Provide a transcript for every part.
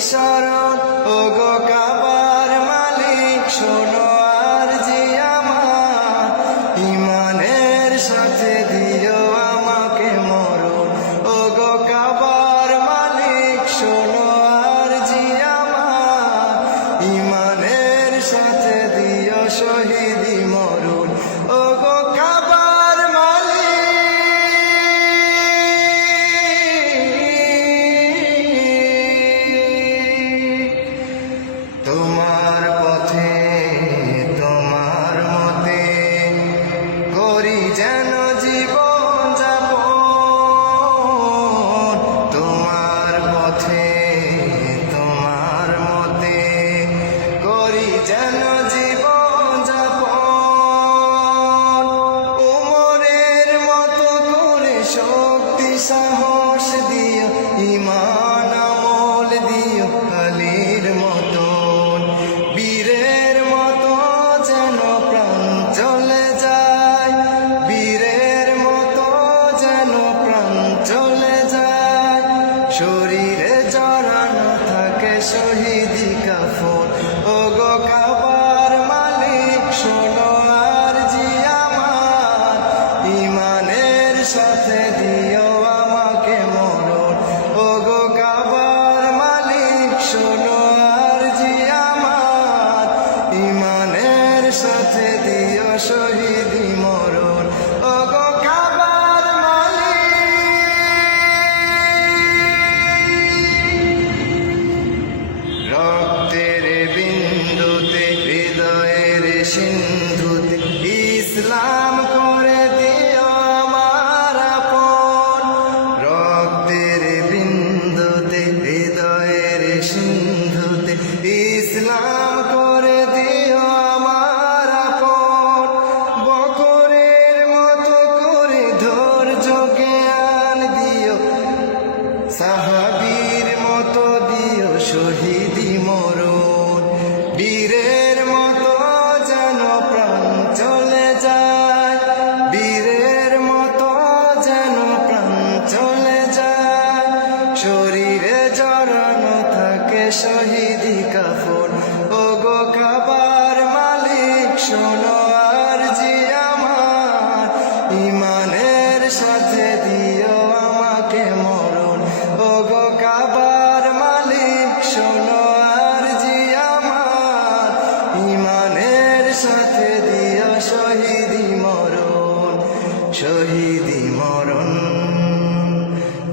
শরণ, ওগো কাবার মালিক শোনো আরজি আমার, ইমানের সাথে দিও আমাকে মরণ, ওগো কাবার মালিক শোনো আরজি আমার, ইমানের সাথে দিও শহীদি মরণ, ওগো কাবার মালিক। তোমার পথে তোমার মতে করি যেন জীবন যাপন, তোমার পথে তোমার মতে করি যেন জীবন যাপন, উমরের মতো করে শক্তি সাহস দিও, ঈমান আমল দিও আলীর মতন, বীরের মতো যেন প্রাণ চলে যায়, বীরের মতো যেন প্রাণ চলে যায়, শরীরে জড়ানো থাকে শহীদি কাফন, ওগো কাবার মালিক শোনো আরজি আমার, ইমানের সাথে দিও আমাকে মরণ, ওগো কাবার মালিক শোনো আরজি আমার, ইমানের সাথে দিও শহীদি মরণ, ওগো কাবার মালিক। রক্তের বিন্দুতে হৃদয়ের সিন্ধুতে ইসলাম করে দিও আমার আপন, রক্তের বিন্দুতে হৃদয়ের সিন্ধুতে ইসলাম করে দিও আমার আপন, বকরের মতো করে ধৈর্য জ্ঞান দিও, সাহাবীর মতো দিও শহীদি মরণ, বীরের মতো যেন প্রাণ চলে যায়, বীরের মতো যেন প্রাণ চলে যায়, শরীরে জড়ানো থাকে শহীদি কাফন, ওগো কাবার মালিক শোনো আরজি আমার, ইমানের সাথে দিও আমাকে মরণ, ওগো কাবার মালিক শোনো আরজি আমার, ইমানের সাথে দিও শহীদি মরণ, শহীদি মরণ।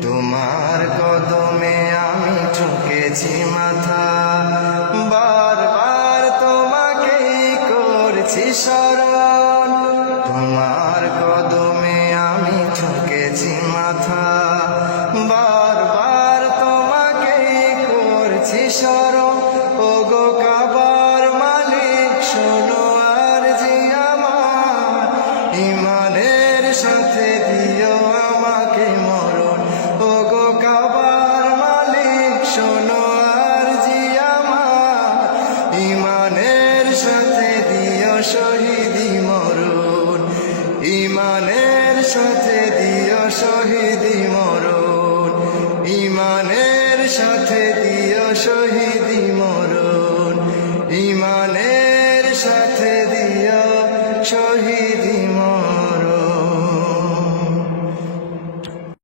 তোমার কদমে আমি ঠুকেছি মাথা, বারবার তোমাকেই করছি স্মরণ, তোমার কদমে আমি ঠুকেছি মাথা, বারবার তোমাকেই করছি স্মরণ, ওগো কাবার মালিক শোনো আরজি আমার, ইমানের সাথে দিও আমাকে মরণ, ওগো কাবার মালিক শোনো আরজি আমার, ইমানের সাথে দিও শহীদি মরণ, ইমানের সাথে দিও শহীদি মরণ, ইমানের সাথে দিও শহীদি মরণ, ইমানের সাথে